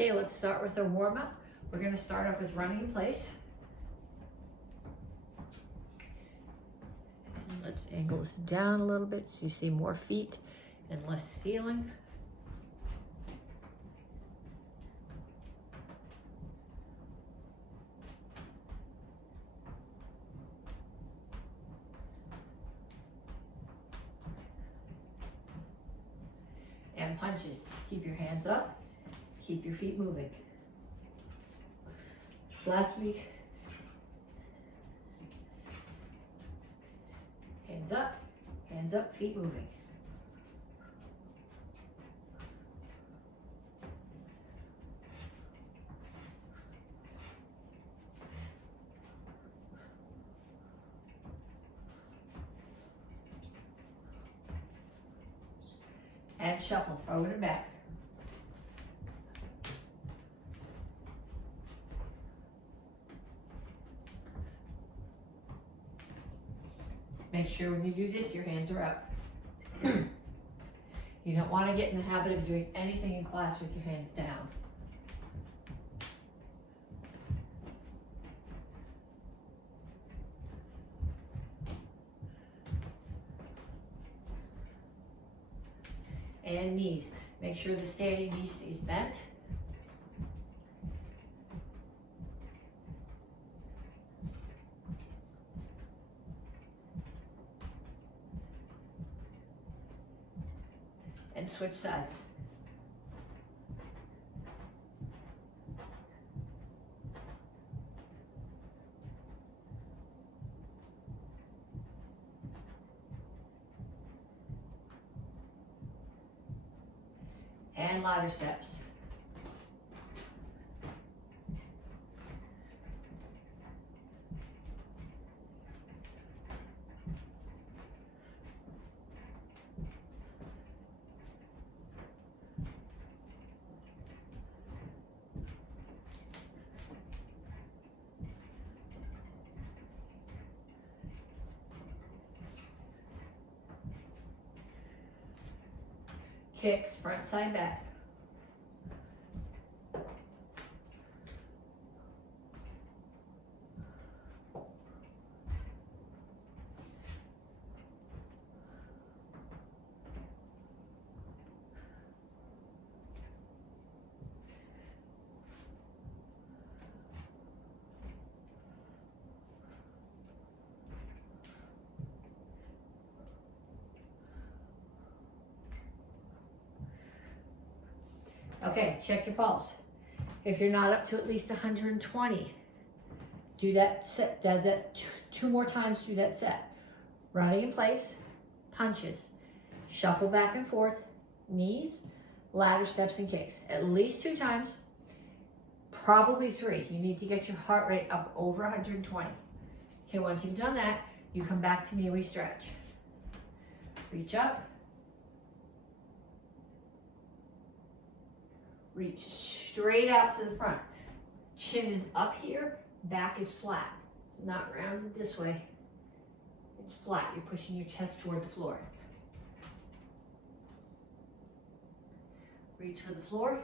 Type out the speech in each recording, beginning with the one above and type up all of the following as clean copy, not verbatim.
Okay, let's start with our warm-up. We're going to start off with running in place. Let's angle this down a little bit so you see more feet and less ceiling. And punches. Keep your hands up, keep your feet moving. Last week, hands up, feet moving. And shuffle forward and back. Make sure when you do this, your hands are up. You don't want to get in the habit of doing anything in class with your hands down. And knees. Make sure the standing knee stays bent. And switch sides. And ladder steps. Kicks, front, side, back. Okay, check your pulse. If you're not up to at least 120, do that set, two more times, do that set. Running in place, punches, shuffle back and forth, knees, ladder steps and kicks. At least 2 times, probably 3. You need to get your heart rate up over 120. Okay, once you've done that, you come back to me and we stretch. Reach up. Reach straight out to the front. Chin is up here, back is flat. So not rounded this way. It's flat. You're pushing your chest toward the floor. Reach for the floor.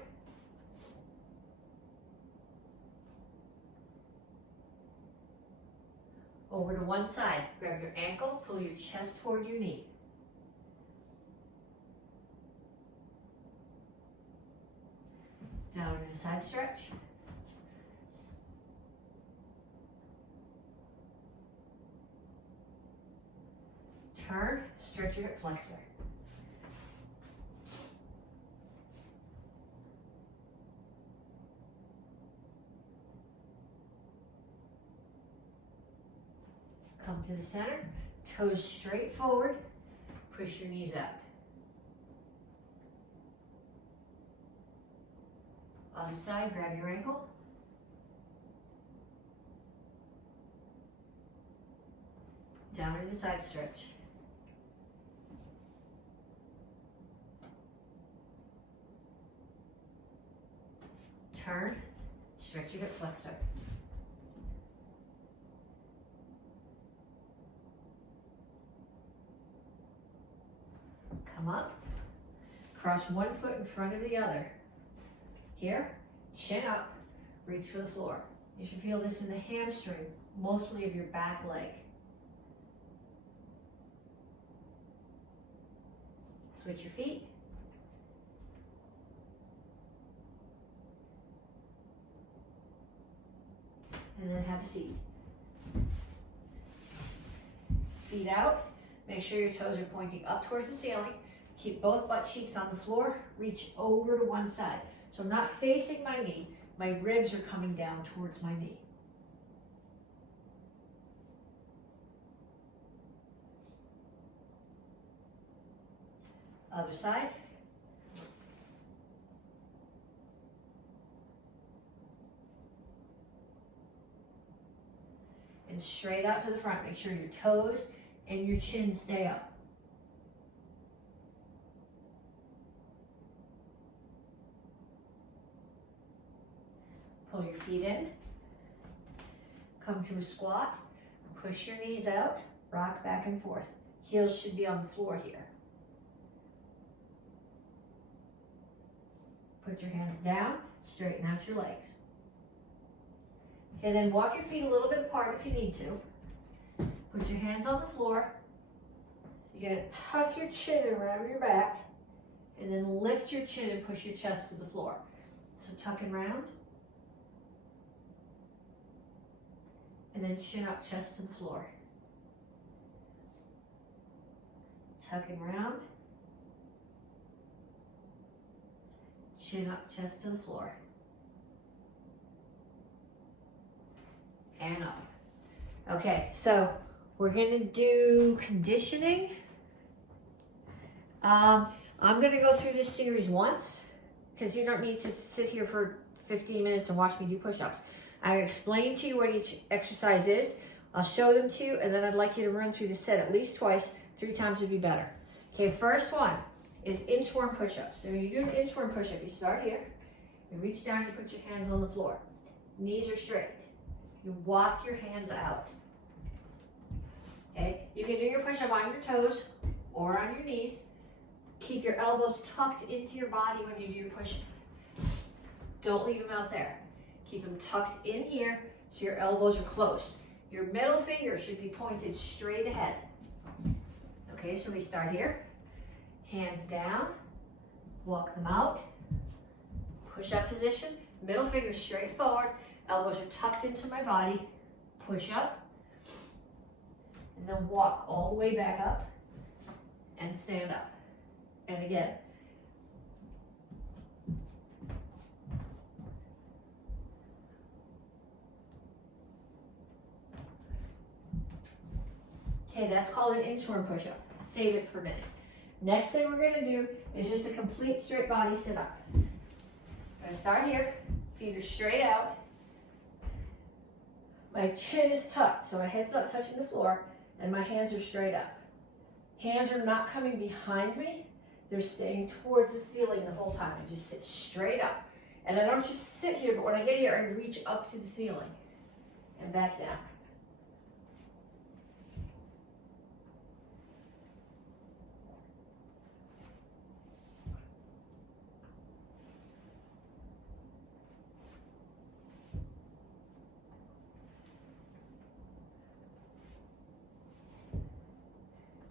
Over to one side. Grab your ankle, pull your chest toward your knee. Down in a side stretch. Turn, stretch your hip flexor. Come to the center, toes straight forward, push your knees up. Other side, grab your ankle. Down in the side stretch. Turn, stretch your hip flexor. Come up, cross one foot in front of the other. Here, chin up, reach for the floor. You should feel this in the hamstring, mostly of your back leg. Switch your feet. And then have a seat. Feet out. Make sure your toes are pointing up towards the ceiling. Keep both butt cheeks on the floor. Reach over to one side. So I'm not facing my knee. My ribs are coming down towards my knee. Other side. And straight out to the front. Make sure your toes and your chin stay up. Pull your feet in. Come to a squat. Push your knees out. Rock back and forth. Heels should be on the floor here. Put your hands down. Straighten out your legs. Okay, then walk your feet a little bit apart if you need to. Put your hands on the floor. You're going to tuck your chin around your back and then lift your chin and push your chest to the floor. So tuck and round. And then chin up, chest to the floor. Tuck and round. Chin up, chest to the floor. And up. Okay, so we're gonna do conditioning. I'm gonna go through this series once because you don't need to sit here for 15 minutes and watch me do push-ups. I explain to you what each exercise is. I'll show them to you, and then I'd like you to run through the set at least twice. 3 times would be better. Okay, first one is inchworm push-ups. So when you do an inchworm push-up, you start here, you reach down, you put your hands on the floor. Knees are straight. You walk your hands out. Okay, you can do your push-up on your toes or on your knees. Keep your elbows tucked into your body when you do your push-up. Don't leave them out there. Keep them tucked in here so your elbows are close. Your middle finger should be pointed straight ahead. Okay, so we start here. Hands down, walk them out. Push-up position, middle finger straight forward. Elbows are tucked into my body. Push up. And then walk all the way back up and stand up. And again. Okay, that's called an inchworm push-up. Save it for a minute. Next thing we're gonna do is just a complete straight body sit-up. I'm gonna start here, feet are straight out. My chin is tucked, so my head's not touching the floor, and my hands are straight up. Hands are not coming behind me, they're staying towards the ceiling the whole time. I just sit straight up. And I don't just sit here, but when I get here, I reach up to the ceiling and back down.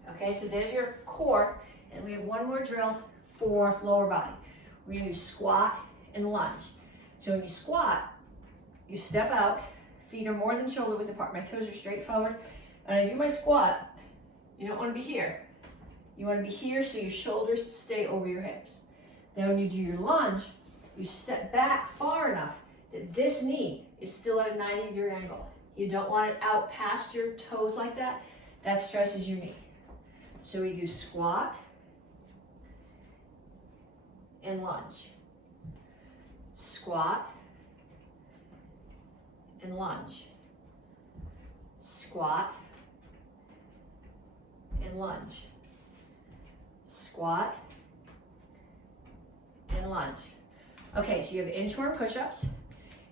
Okay, so there's your core, and we have one more drill for lower body. We're gonna do squat and lunge. So when you squat, you step out, feet are more than shoulder width apart, my toes are straight forward. When I do my squat, you don't wanna be here. You wanna be here so your shoulders stay over your hips. Then when you do your lunge, you step back far enough that this knee is still at a 90-degree angle. You don't want it out past your toes like that. That stresses your knee. So we do squat and lunge. Squat and lunge. Squat and lunge. Squat and lunge. Okay, so you have inchworm push-ups,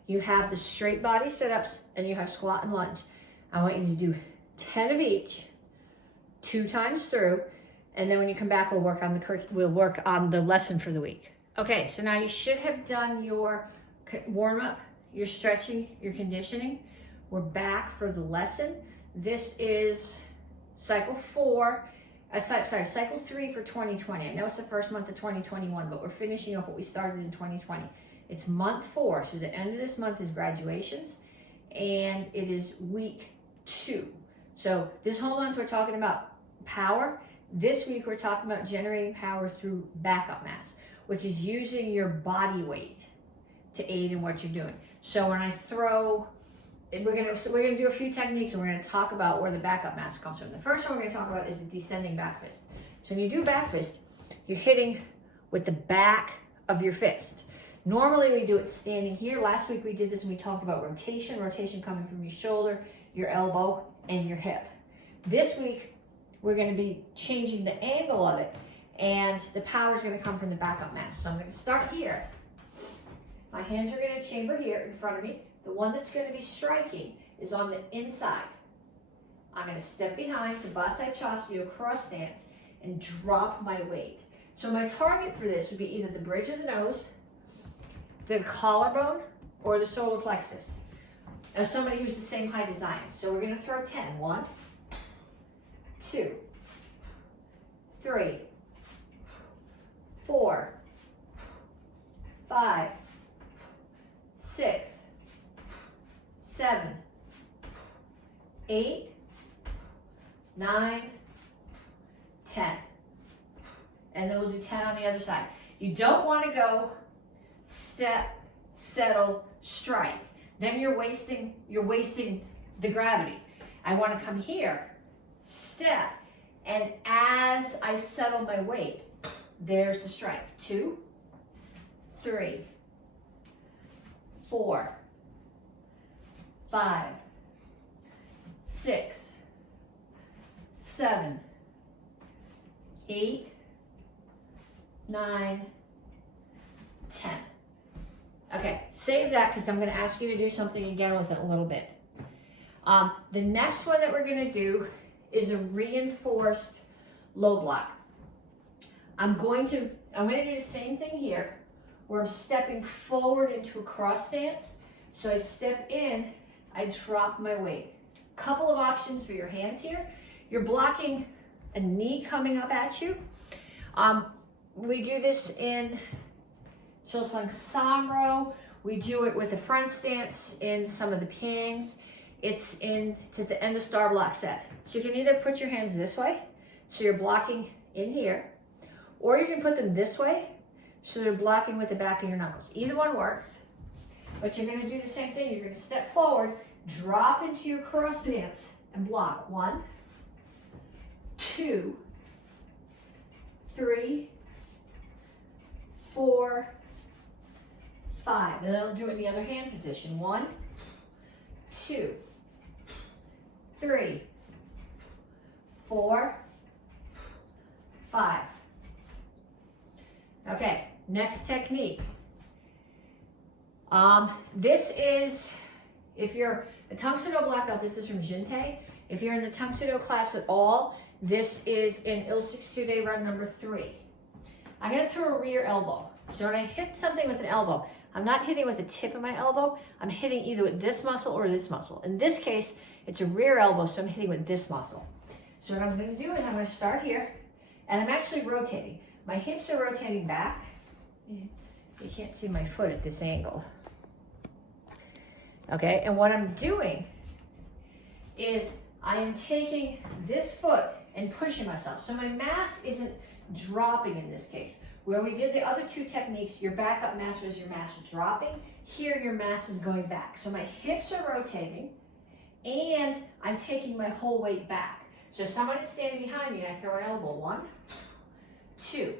you have the straight body sit-ups, and you have squat and lunge. I want you to do 10 of each, 2 times through, and then when you come back, we'll work on the lesson for the week. Okay, so now you should have done your warm up, your stretching, your conditioning. We're back for the lesson. This is cycle 3 for 2020. I know it's the first month of 2021, but we're finishing off what we started in 2020. It's month 4, so the end of this month is graduations, and it is week 2. So this whole month we're talking about power. This week we're talking about generating power through backup mass, which is using your body weight to aid in what you're doing. So when I throw, we're gonna do a few techniques, and we're gonna talk about where the backup mass comes from. The first one we're gonna talk about is the descending back fist. So when you do back fist, you're hitting with the back of your fist. Normally we do it standing here. Last week we did this and we talked about rotation coming from your shoulder, your elbow, and your hip. This week we're gonna be changing the angle of it, and the power is gonna come from the backup mass. So I'm gonna start here. My hands are gonna chamber here in front of me. The one that's gonna be striking is on the inside. I'm gonna step behind to Vasai cross stance and drop my weight. So my target for this would be either the bridge of the nose, the collarbone, or the solar plexus of somebody who's the same height as I am. So we're gonna throw 10. 1, 2, 3, 4, 5, 6, 7, 8, 9, 10. And then we'll do 10 on the other side. You don't want to go step, settle, strike. Then you're wasting the gravity. I want to come here, step, and as I settle my weight, there's the strike. 2, 3, 4, 5, 6, 7, 8, 9, 10. Okay, save that because I'm going to ask you to do something again with it a little bit. The next one that we're going to do is a reinforced low block. I'm going to do the same thing here, where I'm stepping forward into a cross stance. So I step in, I drop my weight. Couple of options for your hands here. You're blocking a knee coming up at you. We do this in Chilsung Samro. We do it with a front stance in some of the Pings. It's at the end of star block set. So you can either put your hands this way, so you're blocking in here, or you can put them this way, so they're blocking with the back of your knuckles. Either one works, but you're gonna do the same thing. You're gonna step forward, drop into your cross stance, and block. 1, 2, 3, 4, 5. And then we'll do it in the other hand position. 1, 2, 3, 4, 5. Okay, next technique. This is, if you're a Tang Soo Do black belt, this is from Jinte. If you're in the Tang Soo Do class at all, this is in Il Six Sude run number 3. I'm gonna throw a rear elbow. So when I hit something with an elbow, I'm not hitting with the tip of my elbow, I'm hitting either with this muscle or this muscle. In this case, it's a rear elbow, so I'm hitting with this muscle. So what I'm gonna do is I'm gonna start here, and I'm actually rotating. My hips are rotating back. You can't see my foot at this angle. Okay, and what I'm doing is I am taking this foot and pushing myself. So my mass isn't dropping in this case. Where we did the other 2 techniques, your backup mass was your mass dropping. Here, your mass is going back. So my hips are rotating, and I'm taking my whole weight back. So someone is standing behind me, and I throw an elbow. 1, 2.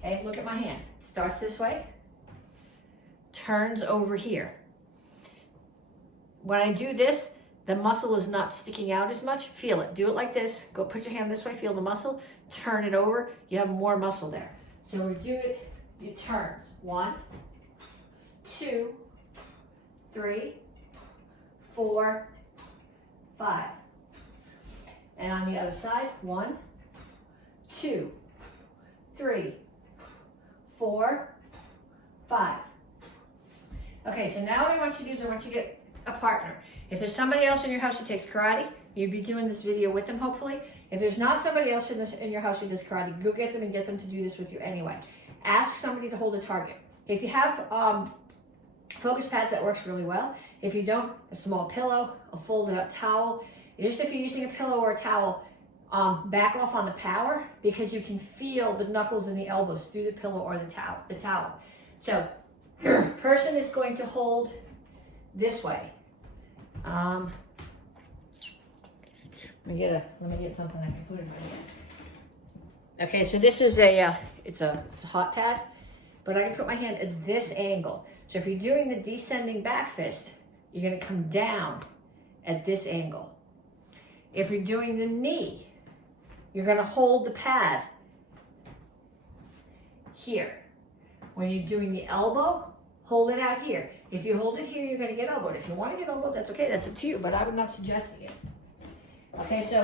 Okay, look at my hand. Starts this way, turns over here. When I do this, the muscle is not sticking out as much. Feel it. Do it like this. Go put your hand this way. Feel the muscle. Turn it over. You have more muscle there. So we do it. It turns. 1, 2, 3, 4, 5. And on the other side, 1, 2, 3, 4, 5. Okay, so now what I want you to do is I want you to get a partner. If there's somebody else in your house who takes karate, you'd be doing this video with them hopefully. If there's not somebody else in your house who does karate, go get them and get them to do this with you anyway. Ask somebody to hold a target. If you have focus pads, that works really well. If you don't, a small pillow, a folded up towel. Just if you're using a pillow or a towel, back off on the power because you can feel the knuckles and the elbows through the pillow or the towel. So person is going to hold this way. Let me get something I can put in my hand. Okay, so this is it's a hot pad, but I can put my hand at this angle. So if you're doing the descending back fist, you're gonna come down at this angle. If you're doing the knee, you're gonna hold the pad here. When you're doing the elbow, hold it out here. If you hold it here, you're gonna get elbowed. If you wanna get elbowed, that's okay, that's up to you, but I'm not suggesting it. Okay, so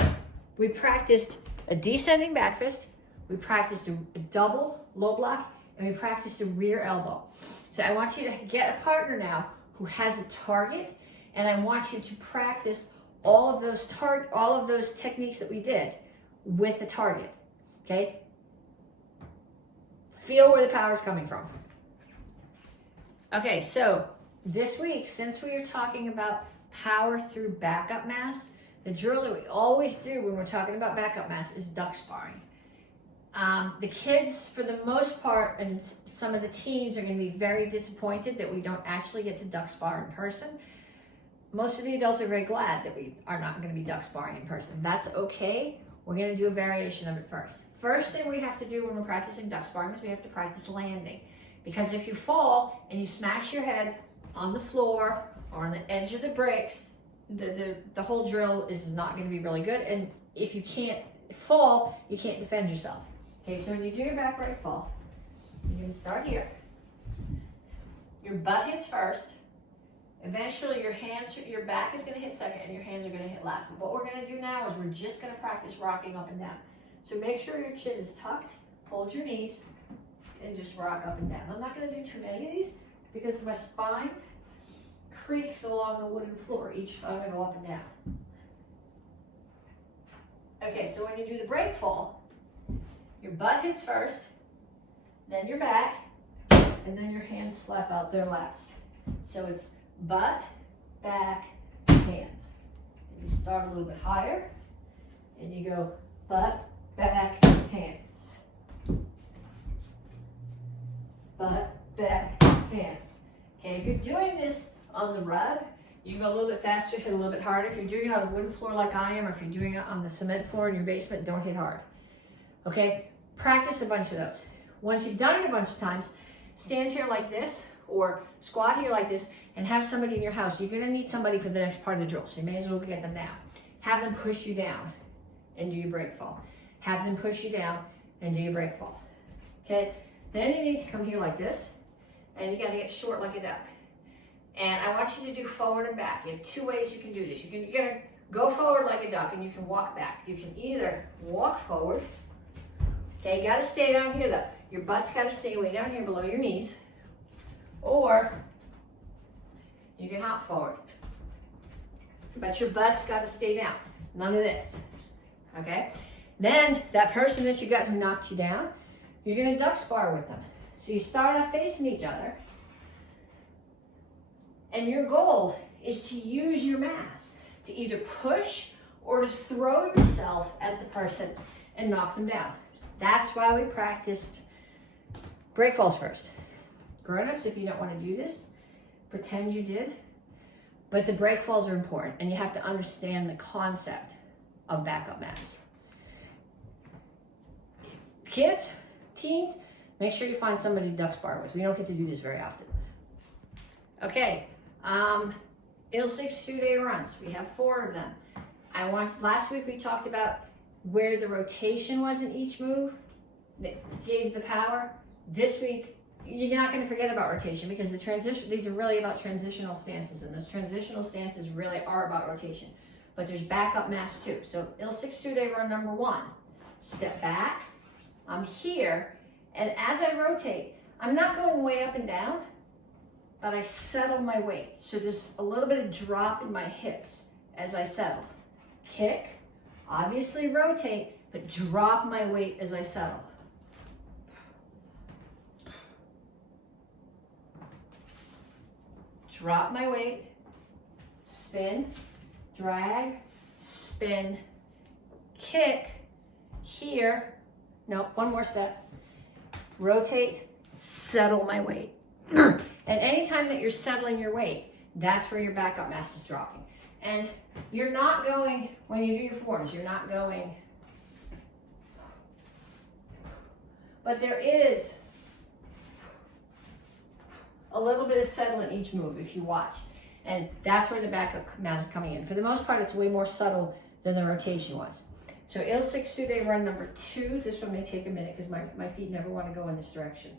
we practiced a descending back fist, we practiced a double low block, and we practiced a rear elbow. So I want you to get a partner now who has a target, and I want you to practice all of those techniques that we did with the target, okay? Feel where the power is coming from. Okay, so this week, since we are talking about power through backup mass, the drill that we always do when we're talking about backup mass is duck sparring. The kids, for the most part, and some of the teens are going to be very disappointed that we don't actually get to duck spar in person. Most of the adults are very glad that we are not going to be duck sparring in person. That's okay. We're going to do a variation of it first. First thing we have to do when we're practicing duck sparring is we have to practice landing. Because if you fall and you smash your head on the floor or on the edge of the bricks, the whole drill is not going to be really good. And if you can't fall, you can't defend yourself. Okay, so when you do your back break fall, you're going to start here. Your butt hits first. Eventually your back is going to hit second and your hands are going to hit last. But what we're going to do now is we're just going to practice rocking up and down. So make sure your chin is tucked, hold your knees, and just rock up and down. I'm not going to do too many of these because my spine creaks along the wooden floor each time I go up and down. Okay, so when you do the break fall, your butt hits first, then your back, and then your hands slap out there last. So it's butt, back, hands. And you start a little bit higher, and you go butt, back, hands. Butt, back, hands. Okay, if you're doing this on the rug, you go a little bit faster, hit a little bit harder. If you're doing it on a wooden floor like I am, or if you're doing it on the cement floor in your basement, don't hit hard. Okay, practice a bunch of those. Once you've done it a bunch of times, stand here like this, or squat here like this, and have somebody in your house. You're gonna need somebody for the next part of the drill, so you may as well get them now. Have them push you down and do your break fall. Have them push you down and do your break fall. Okay, then you need to come here like this, and you gotta get short like a duck. And I want you to do forward and back. You have two ways you can do this. You're gonna go forward like a duck, and you can walk back. You can either walk forward. Okay, you gotta stay down here though. Your butt's gotta stay way down here below your knees. Or you can hop forward. But your butt's gotta stay down. None of this. Okay? Then that person that you got who knocked you down, you're gonna duck spar with them. So you start off facing each other. And your goal is to use your mass to either push or to throw yourself at the person and knock them down. That's why we practiced break falls first. Grown-ups, if you don't want to do this, pretend you did. But the break falls are important, and you have to understand the concept of backup mass. Kids, teens, make sure you find somebody to duck spar with. We don't get to do this very often. Okay, Il-6 2-day runs. We have 4 of them. Last week we talked about where the rotation was in each move that gave the power. This week, you're not going to forget about rotation because these are really about transitional stances, and those transitional stances really are about rotation. But there's backup mass too. So Il-6 2-day run number 1. Step back. I'm here, and as I rotate, I'm not going way up and down. but I settle my weight. So there's a little bit of drop in my hips as I settle. Kick, obviously rotate, but drop my weight as I settle. Drop my weight, spin, drag, spin, kick, here, no, one more step, rotate, settle my weight. And anytime that you're settling your weight, that's where your backup mass is dropping. And you're not going, when you do your forms, you're not going, but there is a little bit of settle in each move if you watch. And that's where the backup mass is coming in. For the most part, it's way more subtle than the rotation was. So Il 6 Do Day run number 2. This one may take a minute because my feet never want to go in this direction.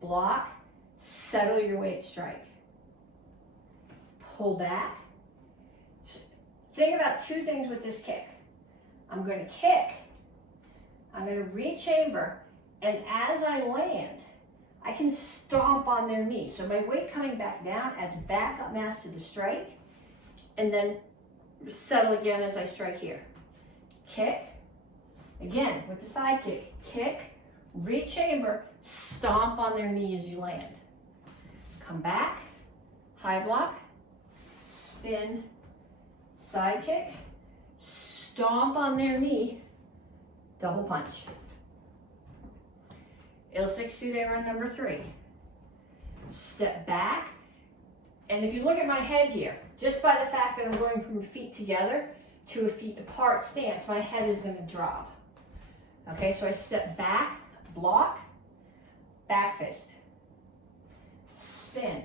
Block, settle your weight, strike. Pull back. Think about 2 things with this kick. I'm going to kick, I'm going to rechamber, and as I land, I can stomp on their knee. So my weight coming back down adds backup mass to the strike, and then settle again as I strike here. Kick, again with the side kick, rechamber, stomp on their knee as you land. Come back, high block, spin, side kick, stomp on their knee, double punch. Il 6 Do Day run number 3. Step back, and if you look at my head here, just by the fact that I'm going from feet together to a feet apart stance, my head is going to drop. Okay, so I step back, block, back fist, spin,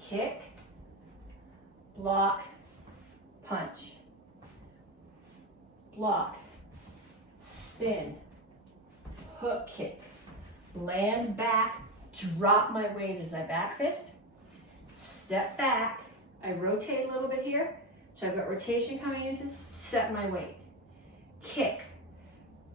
kick, block, punch, block, spin, hook kick, land back, drop my weight as I back fist, step back, I rotate a little bit here, so I've got rotation coming into this, set my weight, kick,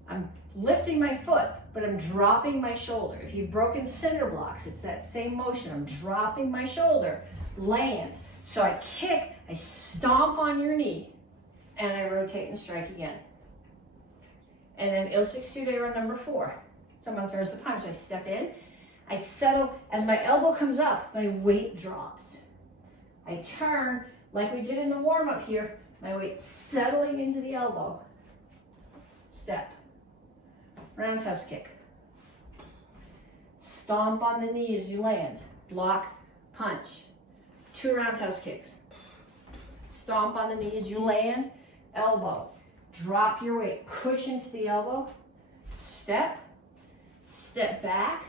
I'm lifting my foot, but I'm dropping my shoulder. If you've broken cinder blocks, it's that same motion, I'm dropping my shoulder, land, so I kick, I stomp on your knee, and I rotate and strike again. And then Il 6 Do Day run number 4. Someone throws the punch, I step in, I settle, as my elbow comes up, my weight drops. I turn, like we did in the warm-up here, my weight settling into the elbow. Step, roundhouse kick. Stomp on the knee as you land, block, punch. 2 roundhouse kicks. Stomp on the knee as you land, elbow. Drop your weight, push into the elbow, step, step back,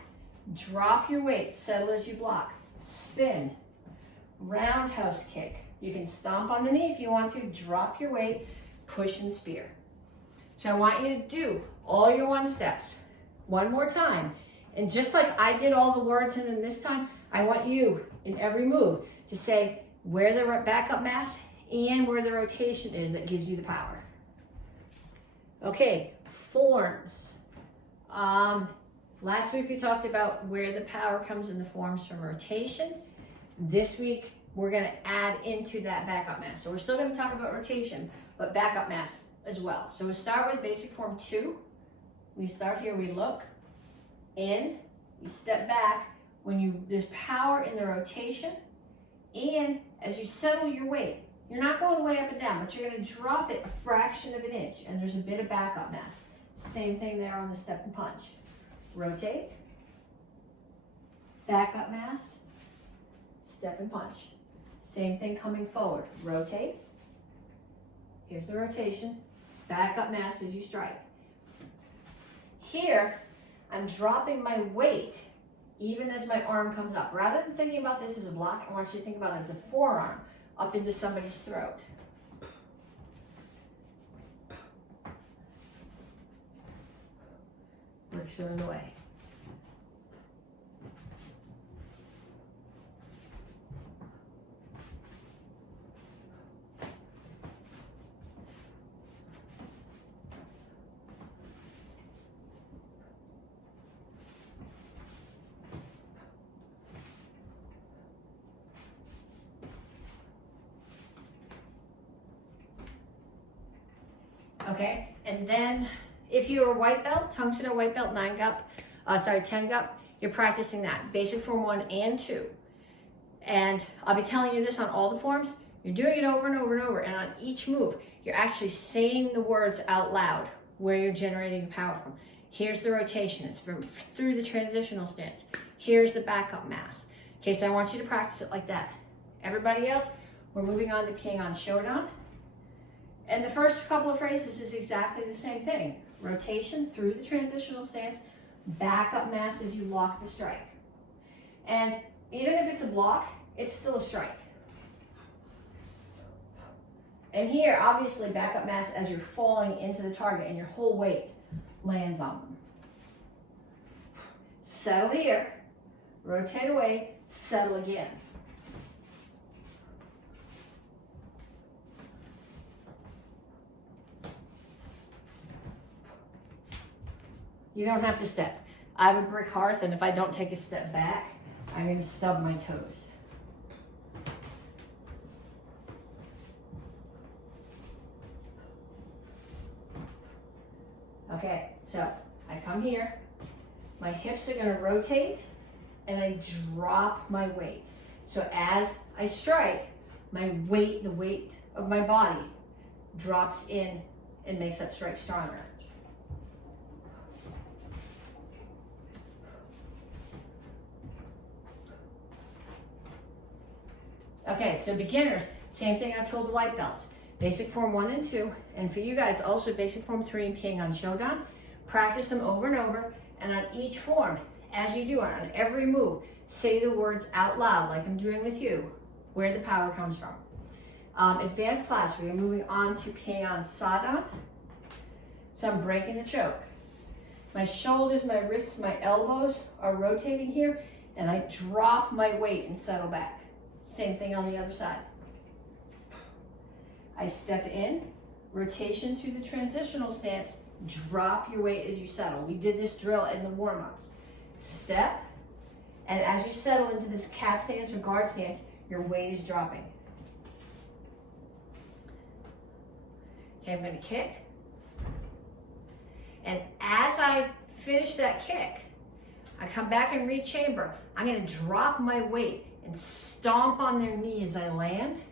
drop your weight, settle as you block, spin, roundhouse kick. You can stomp on the knee if you want to, drop your weight, push and spear. So I want you to do all your 1 steps one more time. And just like I did all the words in them this time, I want you in every move to say where the backup mass and where the rotation is that gives you the power. Okay, forms. Last week we talked about where the power comes in the forms from rotation. This week we're going to add into that backup mass. So we're still going to talk about rotation, but backup mass as well. So we start with basic form 2. We start here, we look in, you step back. There's power in the rotation, and as you settle your weight, you're not going way up and down, but you're going to drop it a fraction of an inch, and there's a bit of backup mass. Same thing there on the step and punch. Rotate, backup mass, step and punch. Same thing coming forward. Rotate, here's the rotation, backup mass as you strike. Here, I'm dropping my weight even as my arm comes up. Rather than thinking about this as a block, I want you to think about it as a forearm up into somebody's throat. Bricks are in the way. Okay, and then if you're a white belt, Tang Soo Do white belt, 10 gup, you're practicing that, basic form 1 and 2. And I'll be telling you this on all the forms. You're doing it over and over and over, and on each move, you're actually saying the words out loud where you're generating your power from. Here's the rotation, it's from through the transitional stance. Here's the backup mass. Okay, so I want you to practice it like that. Everybody else, we're moving on to Shodan. And the first couple of phrases is exactly the same thing. Rotation through the transitional stance, backup mass as you lock the strike. And even if it's a block, it's still a strike. And here, obviously, backup mass as you're falling into the target and your whole weight lands on them. Settle here, rotate away, settle again. You don't have to step. I have a brick hearth, and if I don't take a step back, I'm going to stub my toes. Okay, so I come here, my hips are going to rotate, and I drop my weight. So as I strike, my weight, the weight of my body, drops in and makes that strike stronger. Okay, so beginners, same thing I told the white belts. Basic form 1 and 2, and for you guys also basic form 3 and Shodan. Practice them over and over, and on each form, as you do it, on every move, say the words out loud like I'm doing with you, where the power comes from. Advanced class, we are moving on to Sadan. So I'm breaking the choke. My shoulders, my wrists, my elbows are rotating here, and I drop my weight and settle back. Same thing on the other side. I step in, rotation to the transitional stance, drop your weight as you settle. We did this drill in the warm-ups. Step, and as you settle into this cat stance or guard stance, your weight is dropping. Okay, I'm going to kick. And as I finish that kick, I come back and re-chamber. I'm going to drop my weight and stomp on their knee as I land,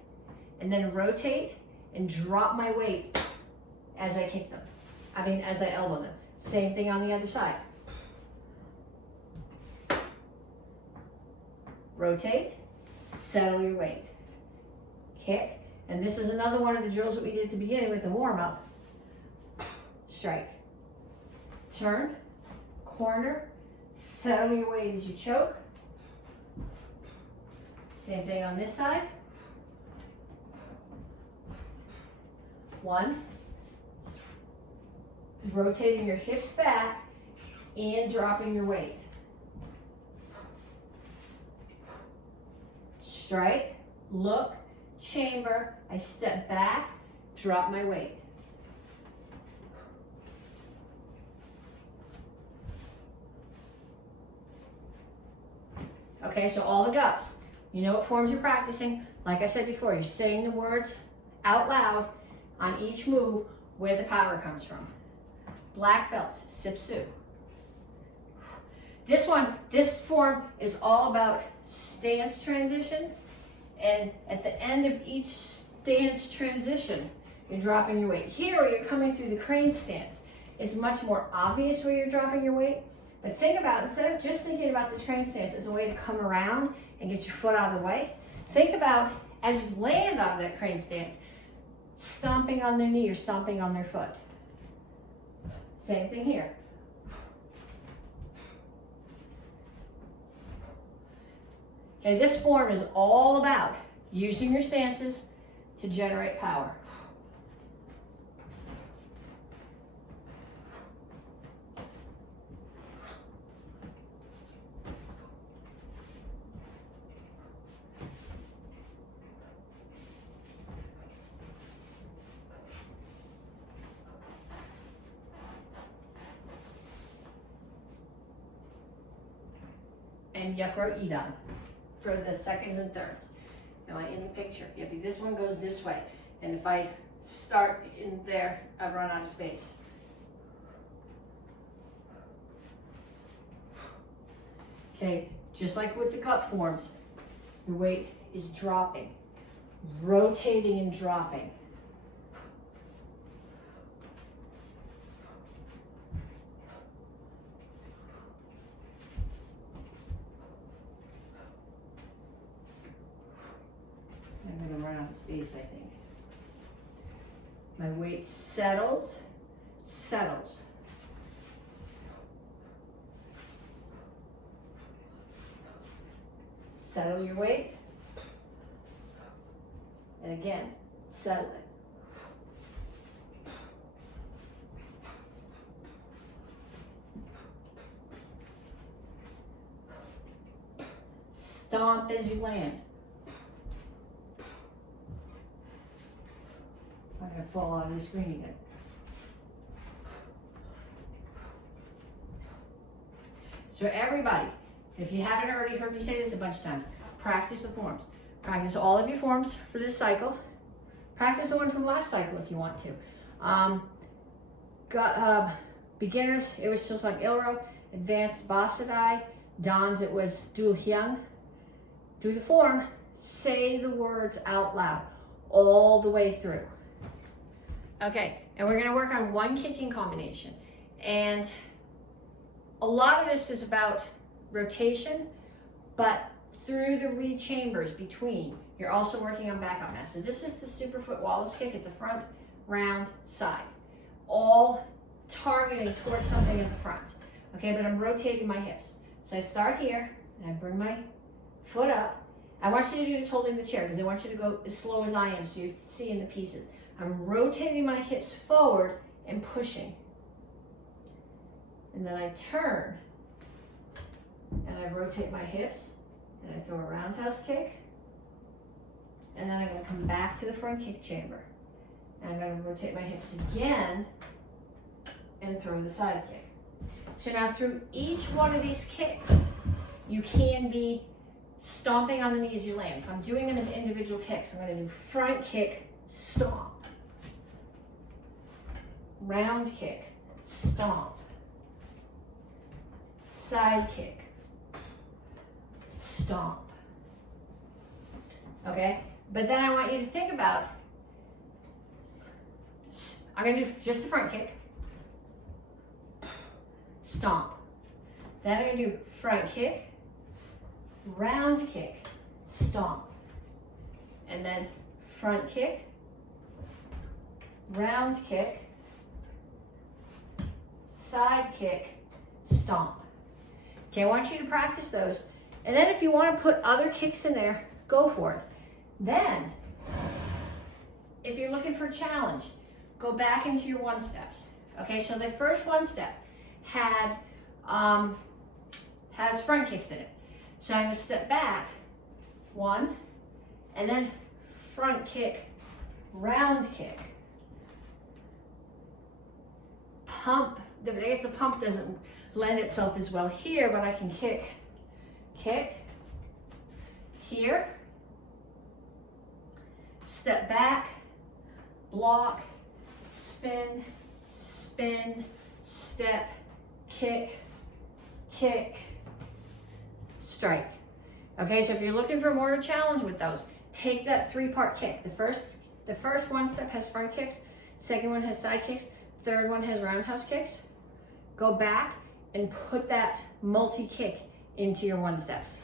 and then rotate and drop my weight as I kick them. As I elbow them. Same thing on the other side. Rotate, settle your weight. Kick, and this is another one of the drills that we did at the beginning with the warm-up. Strike. Turn, corner, settle your weight as you choke. Same thing on this side. 1. Rotating your hips back and dropping your weight. Strike, look, chamber, I step back, drop my weight. Okay, so all the gups. You know what forms you're practicing. Like I said before, you're saying the words out loud on each move where the power comes from. Black belts, Sip Soo. This form is all about stance transitions, and at the end of each stance transition, you're dropping your weight. Here, you're coming through the crane stance. It's much more obvious where you're dropping your weight, but think about, instead of just thinking about this crane stance as a way to come around and get your foot out of the way, think about, as you land out of that crane stance, stomping on their knee or stomping on their foot. Same thing here. Okay, this form is all about using your stances to generate power. And Yakro Idan for the seconds and thirds. Am I in the picture? Yeah, this one goes this way. And if I start in there, I've run out of space. Okay, just like with the gut forms, your weight is dropping, rotating and dropping. I'm gonna run out of space, I think. My weight settles, settles. Settle your weight. And again, settle it. Stomp as you land. I'm going to fall out of the screen again. So everybody, if you haven't already heard me say this a bunch of times, practice the forms. Practice all of your forms for this cycle. Practice the one from last cycle if you want to. Beginners, it was Chilsung Ilro. Advanced Basadai. Dans, it was Dul Hyung. Do the form, say the words out loud all the way through. Okay, and we're gonna work on one kicking combination. And a lot of this is about rotation, but through the reed chambers between, you're also working on back out mass. So this is the Superfoot Wallows kick. It's a front, round, side, all targeting towards something at the front. Okay, but I'm rotating my hips. So I start here, and I bring my foot up. I want you to do this holding the chair, because I want you to go as slow as I am, so you're seeing the pieces. I'm rotating my hips forward and pushing. And then I turn, and I rotate my hips, and I throw a roundhouse kick, and then I'm going to come back to the front kick chamber. And I'm going to rotate my hips again, and throw the side kick. So now through each one of these kicks, you can be stomping on the knee as you land. If I'm doing them as individual kicks, I'm going to do front kick, stomp. Round kick, stomp. Side kick, stomp. Okay? But then I want you to think about, I'm going to do just the front kick, stomp. Then I'm going to do front kick, round kick, stomp. And then front kick, round kick, side kick, stomp. Okay, I want you to practice those. And then if you want to put other kicks in there, go for it. Then, if you're looking for a challenge, go back into your one steps. Okay, so the first one step has front kicks in it. So I'm going to step back, one, and then front kick, round kick. Pump. I guess the pump doesn't lend itself as well here, but I can kick, here, step back, block, spin, spin, step, kick, strike. Okay, so if you're looking for more of a challenge with those, take that three-part kick. The first one step has front kicks, second one has side kicks, third one has roundhouse kicks. Go back and put that multi-kick into your one steps.